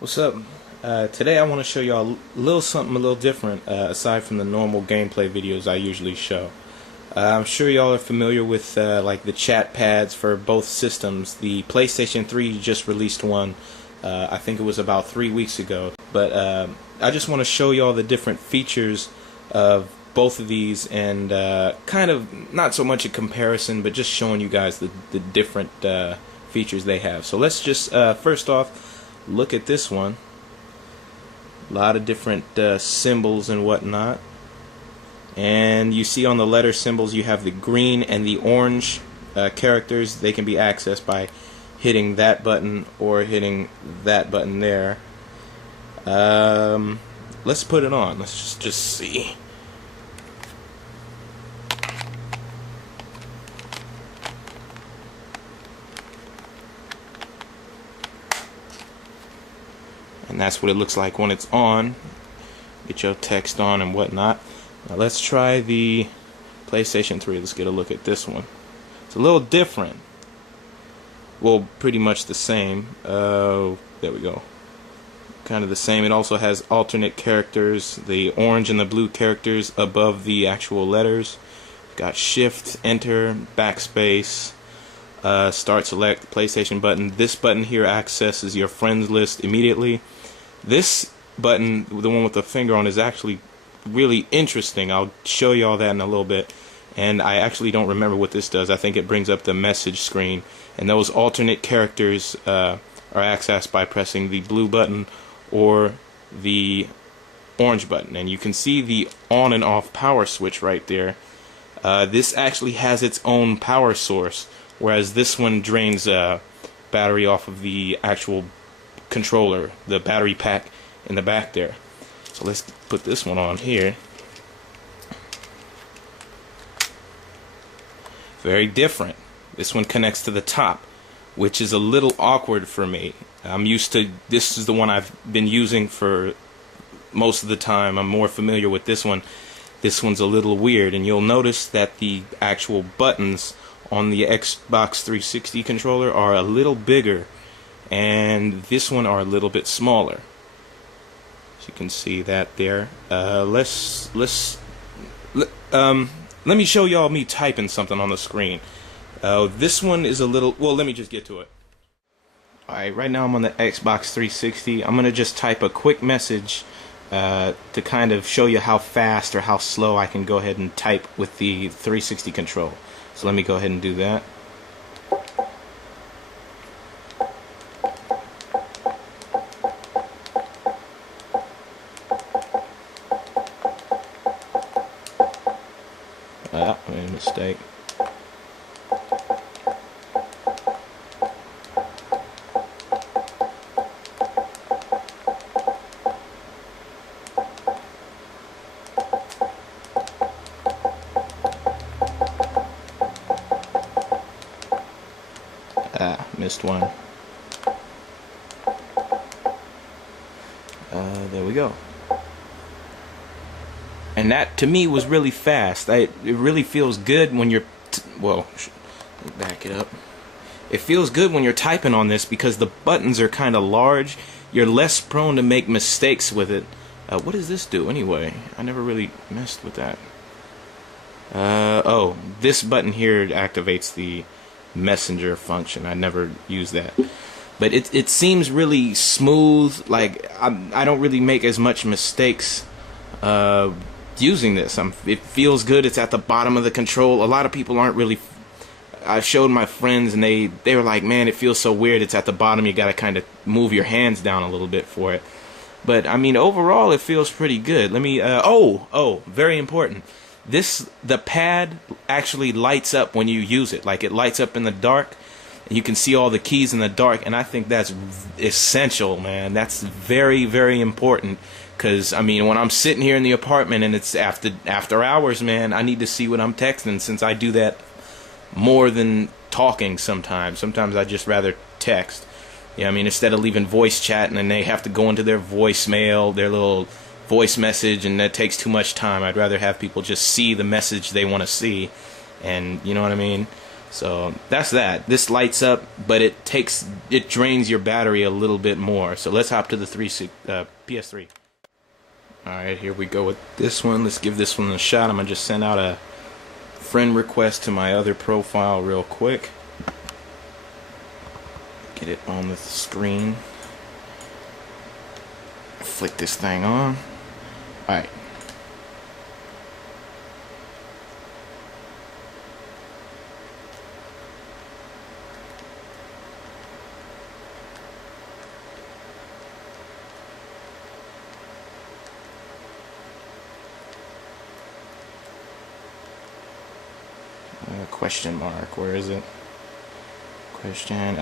What's up? Today I want to show y'all a little something a little different aside from the normal gameplay videos I usually show. I'm sure y'all are familiar with like the chat pads for both systems. The PlayStation 3 just released one. I think it was about 3 weeks ago. But I just want to show y'all the different features of both of these and kind of not so much a comparison, but just showing you guys the different features they have. So let's just first off look at this one. A lot of different symbols and whatnot, and you see on the letter symbols you have the green and the orange characters. They can be accessed by hitting that button or hitting that button there. Let's put it on. Let's just see. And that's what it looks like when it's on. Get your text on and whatnot. Now let's try the PlayStation 3. Let's get a look at this one. It's a little different. Well, pretty much the same. There we go. Kind of the same. It also has alternate characters. The orange and the blue characters above the actual letters. Got Shift, Enter, Backspace, Start Select, PlayStation button. This button here accesses your friends list immediately. This button, the one with the finger on, is actually really interesting. I'll show you all that in a little bit. And I actually don't remember what this does. I think it brings up the message screen. And those alternate characters are accessed by pressing the blue button or the orange button. And you can see the on and off power switch right there. This actually has its own power source, whereas this one drains battery off of the actual controller, the battery pack in the back there. So let's put this one on here. Very different. This one connects to the top, which is a little awkward for me. I'm used to, this is the one I've been using for most of the time. I'm more familiar with this one. This one's a little weird, and you'll notice that the actual buttons on the Xbox 360 controller are a little bigger, and this one are a little bit smaller. So you can see that there. Let me show y'all me typing something on the screen. This one is a little, well, let me just get to it. Alright, right now I'm on the Xbox 360. I'm gonna just type a quick message to kind of show you how fast or how slow I can go ahead and type with the 360 control. So let me go ahead and do that. I made a mistake. Missed one. There we go. And that to me was really fast. It really feels good when you're well, back it up. It feels good when you're typing on this because the buttons are kind of large. You're less prone to make mistakes with it. What does this do anyway? I never really messed with that. Oh, this button here activates the messenger function. I never use that, but it seems really smooth. Like I don't really make as much mistakes using this. It feels good. It's at the bottom of the control. A lot of people aren't really. I showed my friends and they were like, man, it feels so weird. It's at the bottom. You gotta kind of move your hands down a little bit for it. But I mean, overall, it feels pretty good. Let me. Oh, very important. The pad actually lights up when you use it. Like, it lights up in the dark, and you can see all the keys in the dark, and I think that's essential, man. That's very, very important, because, I mean, when I'm sitting here in the apartment and it's after hours, man, I need to see what I'm texting, since I do that more than talking sometimes. Sometimes I just rather text. You know what I mean? Instead of leaving voice chat, and then they have to go into their voicemail, their little voice message, and that takes too much time. I'd rather have people just see the message they want to see, and you know what I mean. So that's that. This lights up, but it drains your battery a little bit more. So let's hop to the PS3. Alright, here we go with this one. Let's give this one a shot. I'm gonna just send out a friend request to my other profile real quick. Get it on the screen. Flick this thing on. Alright. Question mark, where is it? Question,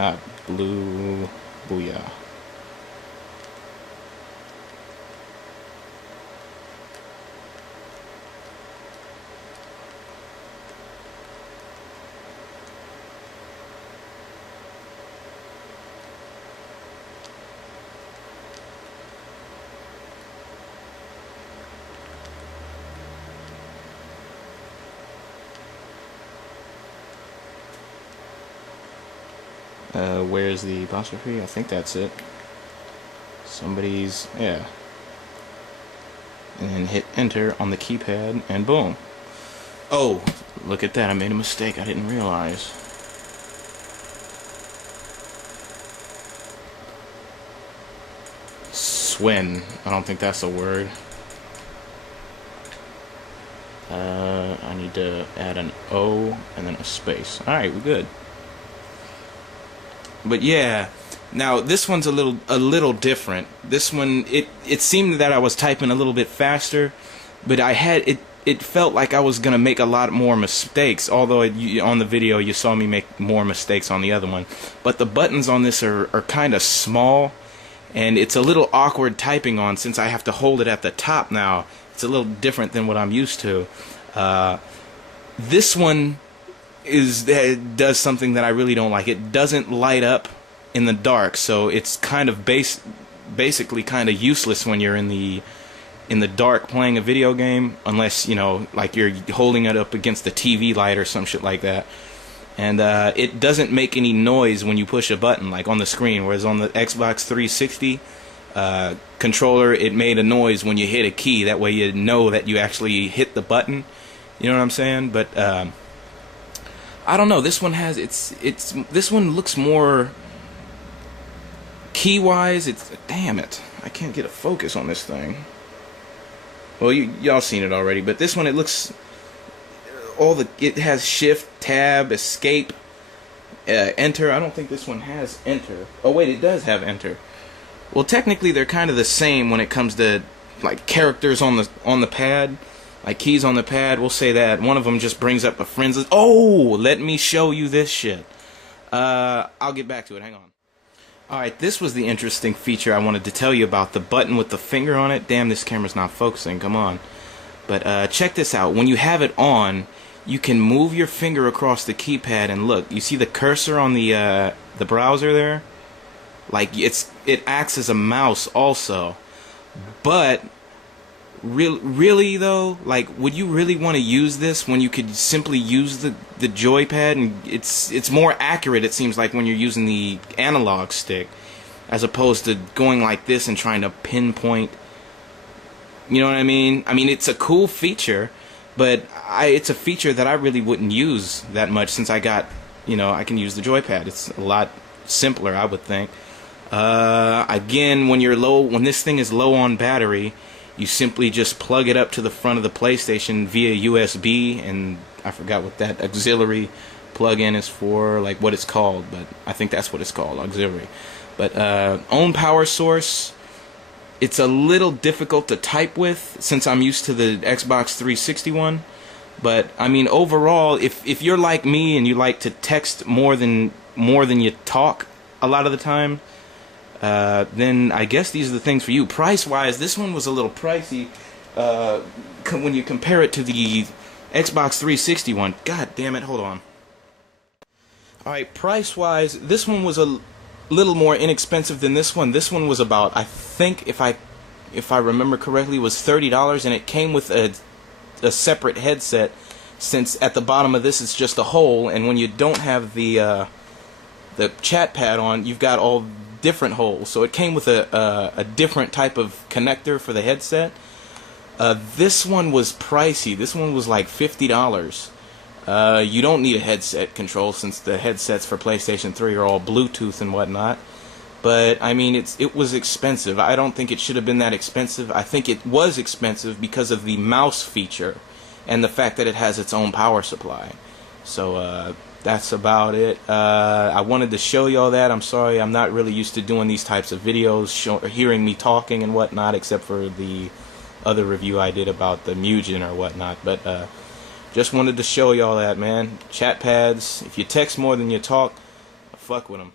blue, booyah. Where's the apostrophe? I think that's it. Somebody's, yeah. And then hit enter on the keypad, and boom. Oh, look at that, I made a mistake, I didn't realize. Swin, I don't think that's a word. I need to add an O and then a space. Alright, we're good. But yeah, now this one's a little different. This one, it seemed that I was typing a little bit faster, but it felt like I was gonna make a lot more mistakes. Although on the video you saw me make more mistakes on the other one, but the buttons on this are kind of small, and it's a little awkward typing on since I have to hold it at the top now. It's a little different than what I'm used to. This one does something that I really don't like. It doesn't light up in the dark, so it's kind of basically kind of useless when you're in the dark playing a video game, unless, you know, like you're holding it up against the TV light or some shit like that. And it doesn't make any noise when you push a button, like on the screen, whereas on the Xbox 360 controller, it made a noise when you hit a key. That way you know that you actually hit the button. You know what I'm saying? But I don't know. This one has this one looks more key-wise. Damn it! I can't get a focus on this thing. Well, y'all seen it already, but this one, it looks it has shift, tab, escape, enter. I don't think this one has enter. Oh wait, it does have enter. Well, technically they're kind of the same when it comes to like characters on the pad. Like keys on the pad, we'll say that one of them just brings up a friend's list. Oh, let me show you this shit. I'll get back to it. Hang on. Alright, this was the interesting feature I wanted to tell you about. The button with the finger on it. Damn, this camera's not focusing. Come on. But check this out. When you have it on, you can move your finger across the keypad and look. You see the cursor on the browser there? Like it acts as a mouse also. But really though, like, would you really want to use this when you could simply use the joypad? And it's more accurate, it seems like, when you're using the analog stick, as opposed to going like this and trying to pinpoint. You know what I mean? I mean, it's a cool feature, but it's a feature that I really wouldn't use that much, since I got, you know, I can use the joypad. It's a lot simpler, I would think. Again, when this thing is low on battery, you simply just plug it up to the front of the PlayStation via USB, and I forgot what that auxiliary plug-in is for, like what it's called, but I think that's what it's called, auxiliary. But own power source, it's a little difficult to type with since I'm used to the Xbox 360 one. But I mean, overall, if you're like me and you like to text more than you talk a lot of the time, then I guess these are the things for you. Price-wise, this one was a little pricey when you compare it to the Xbox 360 one. God damn it, hold on. Alright, price-wise, this one was a little more inexpensive than this one. This one was about, I think, if I remember correctly, was $30, and it came with a separate headset since at the bottom of this it's just a hole, and when you don't have the chat pad on, you've got all different holes. So it came with a different type of connector for the headset. This one was pricey. This one was like $50. You don't need a headset control since the headsets for PlayStation 3 are all Bluetooth and whatnot. But I mean, it was expensive. I don't think it should have been that expensive. I think it was expensive because of the mouse feature and the fact that it has its own power supply. So that's about it. I wanted to show y'all that. I'm sorry, I'm not really used to doing these types of videos, hearing me talking and whatnot, except for the other review I did about the Mugen or whatnot. But just wanted to show y'all that, man. Chat pads, if you text more than you talk, fuck with them.